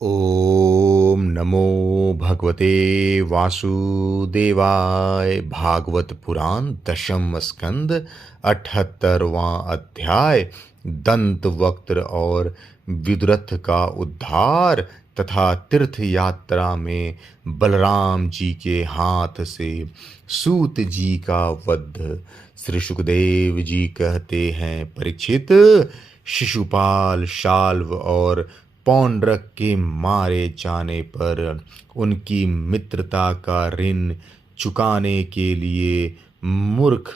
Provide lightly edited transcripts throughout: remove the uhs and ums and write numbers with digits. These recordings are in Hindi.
ओम नमो भगवते वासुदेवाय। भागवत पुराण दशम स्कंद 78वां अध्याय। दंत वक्त्र और विदुरथ का उद्धार तथा तीर्थ यात्रा में बलराम जी के हाथ से सूत जी का वध। श्री सुखदेव जी कहते हैं, परीक्षित, शिशुपाल, शाल्व और पौंड्रक के मारे जाने पर उनकी मित्रता का ऋण चुकाने के लिए मूर्ख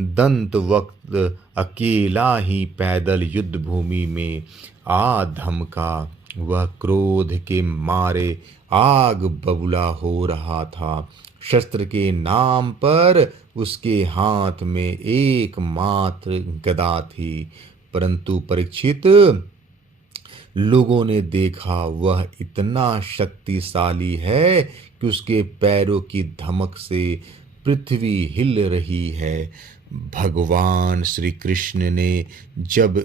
दंतवक्त अकेला ही पैदल युद्ध भूमि में आ धमका। वह क्रोध के मारे आग बबूला हो रहा था। शस्त्र के नाम पर उसके हाथ में एकमात्र गदा थी, परंतु परीक्षित, लोगों ने देखा वह इतना शक्तिशाली है कि उसके पैरों की धमक से पृथ्वी हिल रही है। भगवान श्री कृष्ण ने जब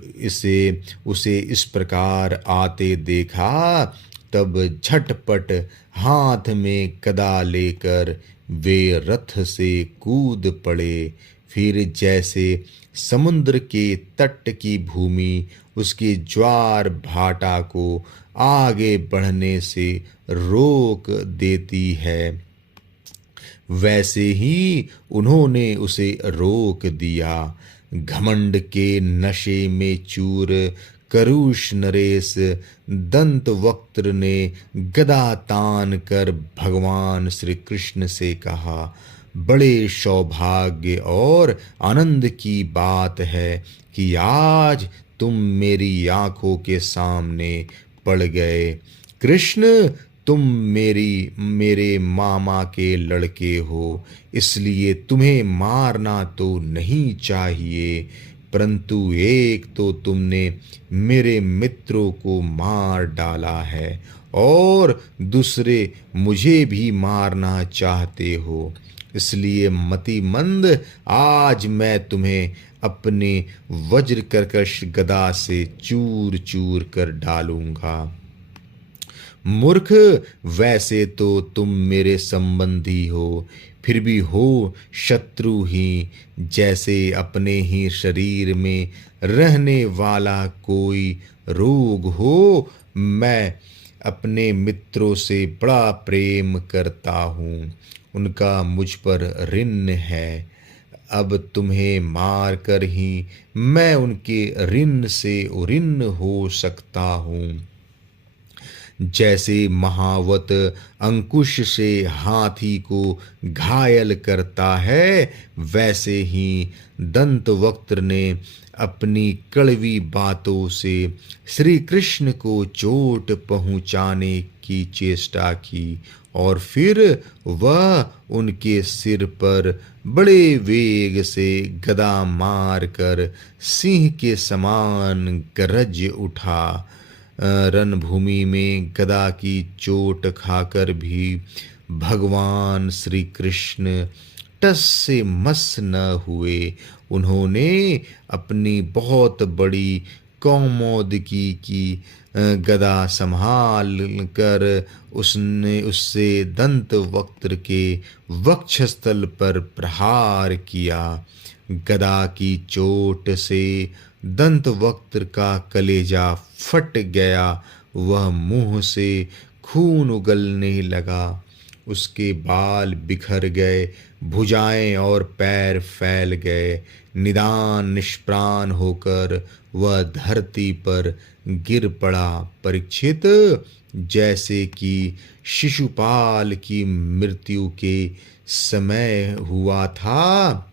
उसे इस प्रकार आते देखा, तब झटपट हाथ में गदा लेकर वे रथ से कूद पड़े। फिर जैसे समुद्र के तट की भूमि उसके ज्वार भाटा को आगे बढ़ने से रोक देती है, वैसे ही उन्होंने उसे रोक दिया। घमंड के नशे में चूर करुष नरेश दंतवक्त्र ने गदा तान कर भगवान श्री कृष्ण से कहा, बड़े सौभाग्य और आनंद की बात है कि आज तुम मेरी आंखों के सामने पड़ गए। कृष्ण, तुम मेरे मामा के लड़के हो, इसलिए तुम्हें मारना तो नहीं चाहिए, परंतु एक तो तुमने मेरे मित्रों को मार डाला है और दूसरे मुझे भी मारना चाहते हो। इसलिए मतिमंद, आज मैं तुम्हें अपने वज्र कर्कश गदा से चूर चूर कर डालूंगा। मूर्ख, वैसे तो तुम मेरे संबंधी हो, फिर भी हो शत्रु ही। जैसे अपने ही शरीर में रहने वाला कोई रोग हो, मैं अपने मित्रों से बड़ा प्रेम करता हूँ, उनका मुझ पर ऋण है। अब तुम्हें मार कर ही मैं उनके ऋण से उऋण हो सकता हूँ। जैसे महावत अंकुश से हाथी को घायल करता है, वैसे ही दंतवक्त्र ने अपनी कड़वी बातों से श्री कृष्ण को चोट पहुंचाने की चेष्टा की और फिर वह उनके सिर पर बड़े वेग से गदा मार कर सिंह के समान गरज उठा। रणभूमि में गदा की चोट खाकर भी भगवान श्री कृष्ण टस से मस न हुए। उन्होंने अपनी बहुत बड़ी कौमोदकी की गदा संभाल कर उससे दंतवक्त्र के वक्षस्थल पर प्रहार किया। गदा की चोट से दंतवक्त्र का कलेजा फट गया। वह मुंह से खून उगलने लगा, उसके बाल बिखर गए, भुजाएं और पैर फैल गए। निदान निष्प्राण होकर वह धरती पर गिर पड़ा। परीक्षित, जैसे कि शिशुपाल की मृत्यु के समय हुआ था,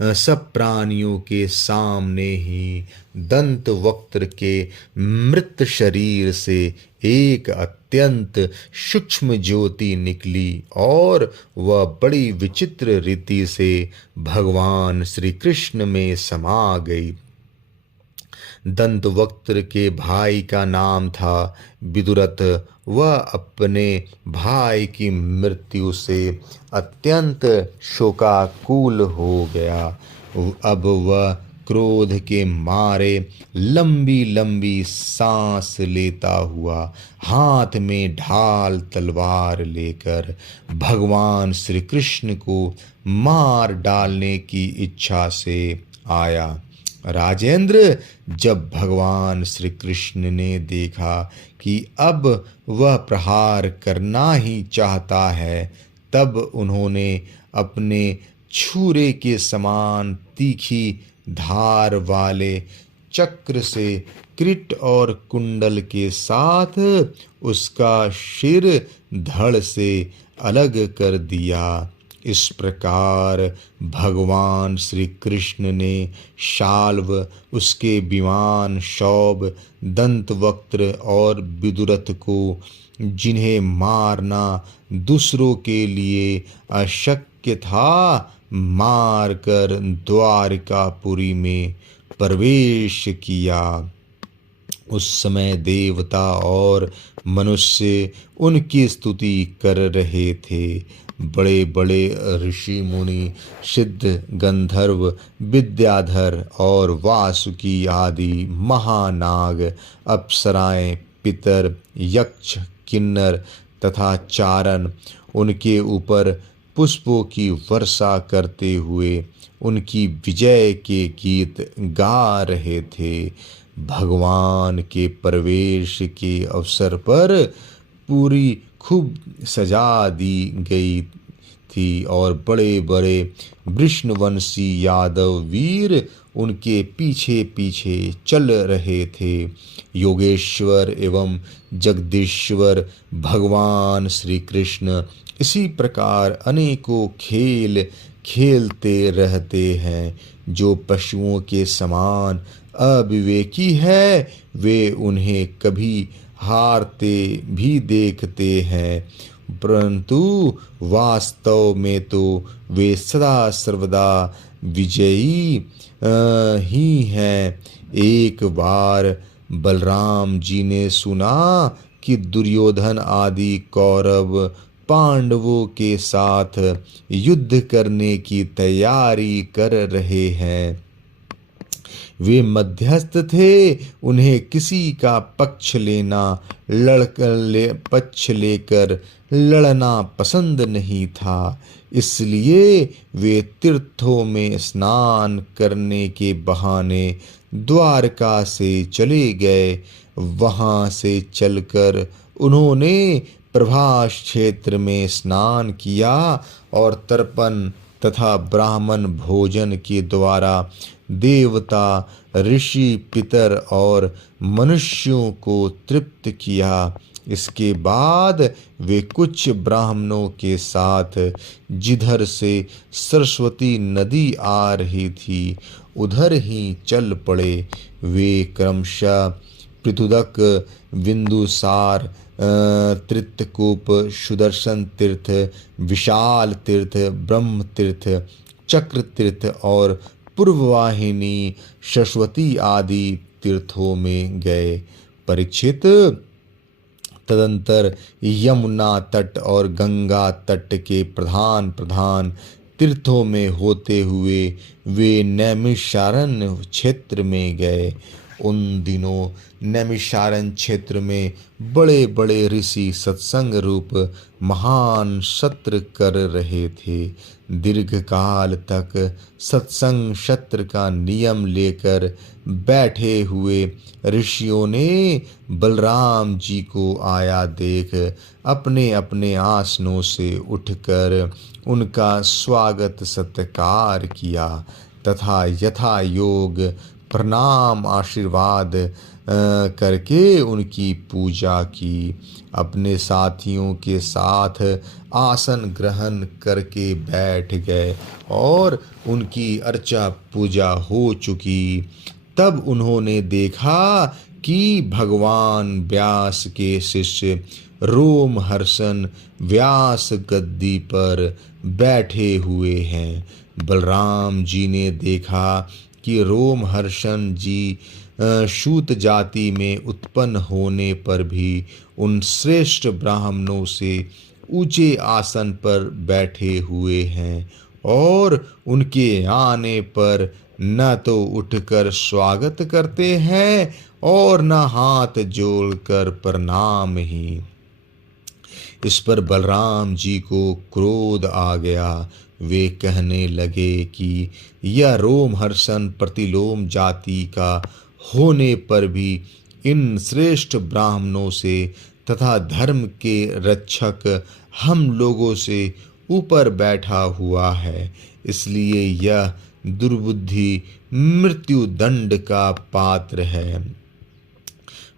सब प्राणियों के सामने ही दंतवक्त्र के मृत शरीर से एक अत्यंत सूक्ष्म ज्योति निकली और वह बड़ी विचित्र रीति से भगवान श्री कृष्ण में समा गई। दंतवक्त्र के भाई का नाम था विदुरथ। वह अपने भाई की मृत्यु से अत्यंत शोकाकुल हो गया। अब वह क्रोध के मारे लंबी लंबी सांस लेता हुआ हाथ में ढाल तलवार लेकर भगवान श्री कृष्ण को मार डालने की इच्छा से आया। राजेंद्र, जब भगवान श्री कृष्ण ने देखा कि अब वह प्रहार करना ही चाहता है, तब उन्होंने अपने छुरे के समान तीखी धार वाले चक्र से किरीट और कुंडल के साथ उसका सिर धड़ से अलग कर दिया। इस प्रकार भगवान श्री कृष्ण ने शाल्व, उसके विमान, शौब, दंतवक्त्र और विदुरथ को, जिन्हें मारना दूसरों के लिए अशक्य था, मारकर द्वारकापुरी में प्रवेश किया। उस समय देवता और मनुष्य उनकी स्तुति कर रहे थे। बड़े बड़े ऋषि मुनि, सिद्ध, गंधर्व, विद्याधर और वासुकी आदि महानाग, अप्सराएं, पितर, यक्ष, किन्नर तथा चारण उनके ऊपर पुष्पों की वर्षा करते हुए उनकी विजय के गीत गा रहे थे। भगवान के प्रवेश के अवसर पर पूरी खूब सजा दी गई थी और बड़े बड़े वृषणवंशी यादव वीर उनके पीछे पीछे चल रहे थे। योगेश्वर एवं जगदीश्वर भगवान श्री कृष्ण इसी प्रकार अनेकों खेल खेलते रहते हैं। जो पशुओं के समान अविवेकी है, वे उन्हें कभी हारते भी देखते हैं, परंतु वास्तव में तो वे सदा सर्वदा विजयी ही हैं। एक बार बलराम जी ने सुना कि दुर्योधन आदि कौरव पांडवों के साथ युद्ध करने की तैयारी कर रहे हैं। वे मध्यस्थ थे, उन्हें किसी का पक्ष लेकर लड़ना पसंद नहीं था। इसलिए वे तीर्थों में स्नान करने के बहाने द्वारका से चले गए। वहां से चलकर उन्होंने प्रभास क्षेत्र में स्नान किया और तर्पण तथा ब्राह्मण भोजन के द्वारा देवता, ऋषि, पितर और मनुष्यों को तृप्त किया। इसके बाद वे कुछ ब्राह्मणों के साथ जिधर से सरस्वती नदी आ रही थी, उधर ही चल पड़े। वे क्रमशः पृथुदक, बिंदुसार, त्रितकूप, सुदर्शन तीर्थ, विशाल तीर्थ, ब्रह्म तीर्थ, चक्र तीर्थ और पूर्ववाहिनी, सरस्वती आदि तीर्थों में गए। परीक्षित, तदंतर यमुना तट और गंगा तट के प्रधान प्रधान तीर्थों में होते हुए वे नैमिषारण्य क्षेत्र में गए। उन दिनों नैमिषारण्य क्षेत्र में बड़े बड़े ऋषि सत्संग रूप महान सत्र कर रहे थे। दीर्घ काल तक सत्संग सत्र का नियम लेकर बैठे हुए ऋषियों ने बलराम जी को आया देख अपने अपने आसनों से उठकर उनका स्वागत सत्कार किया तथा यथा योग प्रणाम आशीर्वाद करके उनकी पूजा की। अपने साथियों के साथ आसन ग्रहण करके बैठ गए और उनकी अर्चा पूजा हो चुकी। तब उन्होंने देखा कि भगवान व्यास के शिष्य रोमहर्षण व्यास गद्दी पर बैठे हुए हैं। बलराम जी ने देखा कि रोमहर्षण जी शूत जाति में उत्पन्न होने पर भी उन श्रेष्ठ ब्राह्मणों से ऊंचे आसन पर बैठे हुए हैं और उनके आने पर न तो उठकर स्वागत करते हैं और न हाथ जोड़कर प्रणाम ही। इस पर बलराम जी को क्रोध आ गया। वे कहने लगे कि यह रोमहर्षण प्रतिलोम जाति का होने पर भी इन श्रेष्ठ ब्राह्मणों से तथा धर्म के रक्षक हम लोगों से ऊपर बैठा हुआ है, इसलिए यह दुर्बुद्धि मृत्यु दंड का पात्र है।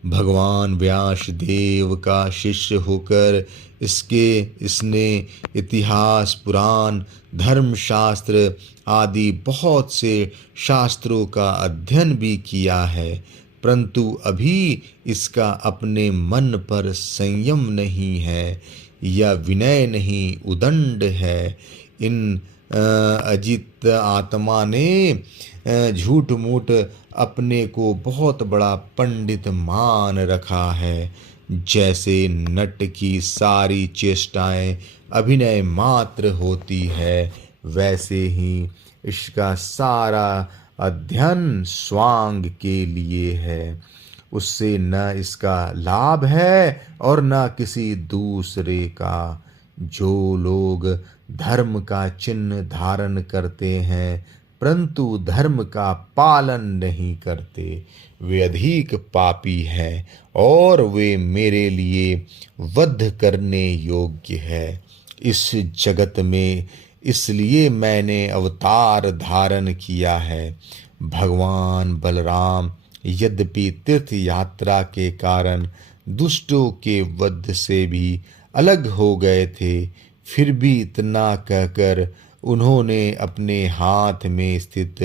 भगवान व्यास देव का शिष्य होकर इसने इतिहास, पुराण, धर्मशास्त्र आदि बहुत से शास्त्रों का अध्ययन भी किया है, परंतु अभी इसका अपने मन पर संयम नहीं है या विनय नहीं, उदंड है। इन अजित आत्मा ने झूठ मूठ अपने को बहुत बड़ा पंडित मान रखा है। जैसे नट की सारी चेष्टाएं अभिनय मात्र होती है, वैसे ही इसका सारा अध्ययन स्वांग के लिए है। उससे न इसका लाभ है और न किसी दूसरे का। जो लोग धर्म का चिन्ह धारण करते हैं परंतु धर्म का पालन नहीं करते, वे अधिक पापी हैं और वे मेरे लिए वध करने योग्य है। इस जगत में इसलिए मैंने अवतार धारण किया है। भगवान बलराम यद्यपि तीर्थ यात्रा के कारण दुष्टों के वध से भी अलग हो गए थे, फिर भी इतना कहकर उन्होंने अपने हाथ में स्थित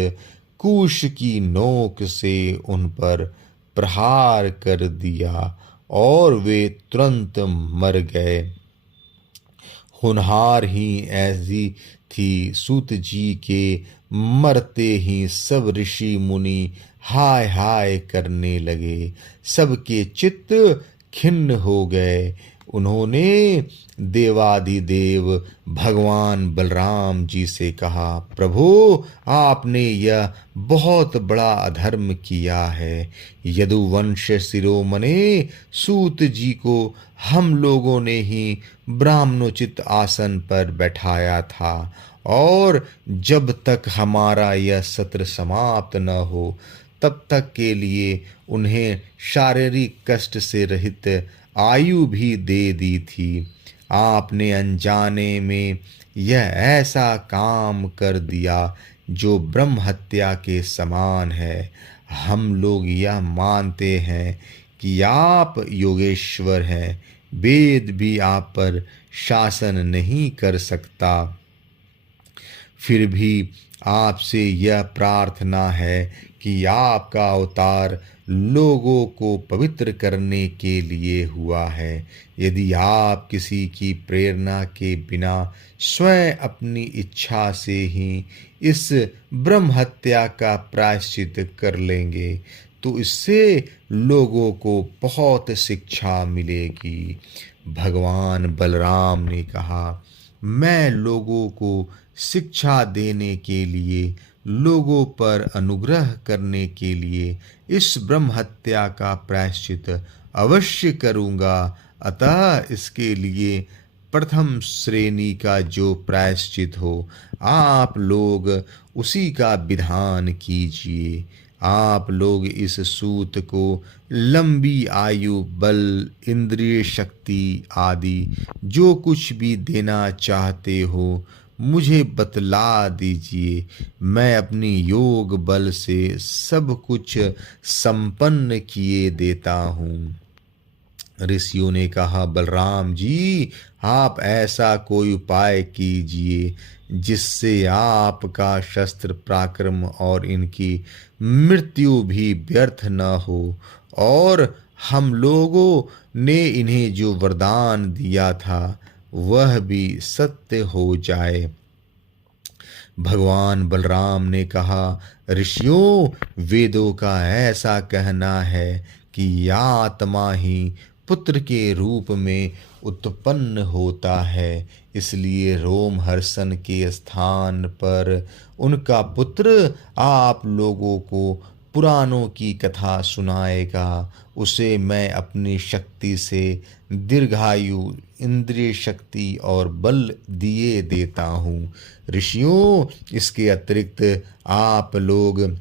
कुश की नोक से उन पर प्रहार कर दिया और वे तुरंत मर गए। होनहार ही ऐसी थी। सूत जी के मरते ही सब ऋषि मुनि हाय हाय करने लगे। सबके चित्त खिन्न हो गए। उन्होंने देवाधिदेव भगवान बलराम जी से कहा, प्रभु आपने यह बहुत बड़ा अधर्म किया है। यदुवंश शिरोमणि सूत जी को हम लोगों ने ही ब्राह्मणोचित आसन पर बैठाया था और जब तक हमारा यह सत्र समाप्त न हो तब तक के लिए उन्हें शारीरिक कष्ट से रहित आयु भी दे दी थी। आपने अनजाने में यह ऐसा काम कर दिया जो ब्रह्म हत्या के समान है। हम लोग यह मानते हैं कि आप योगेश्वर हैं, वेद भी आप पर शासन नहीं कर सकता। फिर भी आपसे यह प्रार्थना है कि आपका अवतार लोगों को पवित्र करने के लिए हुआ है। यदि आप किसी की प्रेरणा के बिना स्वयं अपनी इच्छा से ही इस ब्रह्म हत्या का प्रायश्चित कर लेंगे तो इससे लोगों को बहुत शिक्षा मिलेगी। भगवान बलराम ने कहा, मैं लोगों को शिक्षा देने के लिए, लोगों पर अनुग्रह करने के लिए इस ब्रह्म हत्या का प्रायश्चित अवश्य करूँगा। अतः इसके लिए प्रथम श्रेणी का जो प्रायश्चित हो आप लोग उसी का विधान कीजिए। आप लोग इस सूत को लंबी आयु, बल, इंद्रिय शक्ति आदि जो कुछ भी देना चाहते हो मुझे बतला दीजिए। मैं अपनी योग बल से सब कुछ संपन्न किए देता हूँ। ऋषियों ने कहा, बलराम जी आप ऐसा कोई उपाय कीजिए जिससे आपका शस्त्र पराक्रम और इनकी मृत्यु भी व्यर्थ न हो और हम लोगों ने इन्हें जो वरदान दिया था वह भी सत्य हो जाए। भगवान बलराम ने कहा, ऋषियों वेदों का ऐसा कहना है कि यह आत्मा ही पुत्र के रूप में उत्पन्न होता है, इसलिए रोमहर्षण के स्थान पर उनका पुत्र आप लोगों को पुराणों की कथा सुनाएगा। उसे मैं अपनी शक्ति से दीर्घायु, इंद्रिय शक्ति और बल दिए देता हूँ। ऋषियों, इसके अतिरिक्त आप लोग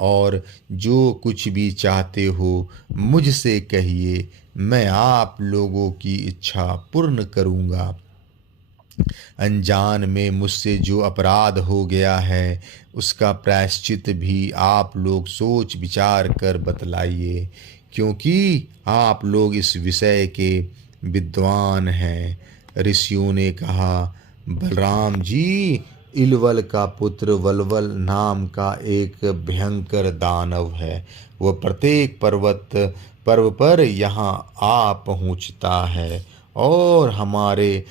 और जो कुछ भी चाहते हो मुझसे कहिए, मैं आप लोगों की इच्छा पूर्ण करूँगा। अनजान में मुझसे जो अपराध हो गया है उसका प्रायश्चित भी आप लोग सोच विचार कर बतलाइए, क्योंकि आप लोग इस विषय के विद्वान हैं। ऋषियों ने कहा, बलराम जी, इलवल का पुत्र वलवल नाम का एक भयंकर दानव है। वह प्रत्येक पर्व पर यहाँ आ पहुँचता है और हमारे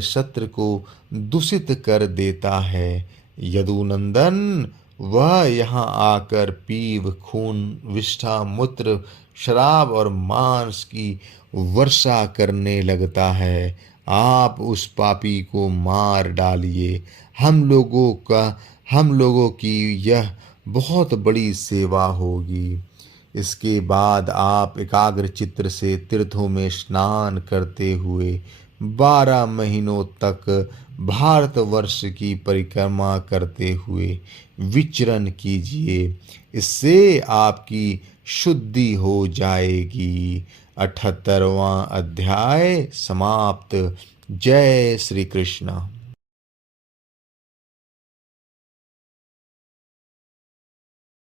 शत्रु को दूषित कर देता है। यदुनंदन, वह यहाँ आकर पीव, खून, विष्ठा, मूत्र, शराब और मांस की वर्षा करने लगता है। आप उस पापी को मार डालिए। हम लोगों की यह बहुत बड़ी सेवा होगी। इसके बाद आप एकाग्र चित्त से तीर्थों में स्नान करते हुए 12 महीनों तक भारतवर्ष की परिक्रमा करते हुए विचरण कीजिए। इससे आपकी शुद्धि हो जाएगी। 78वां अध्याय समाप्त। जय श्री कृष्ण।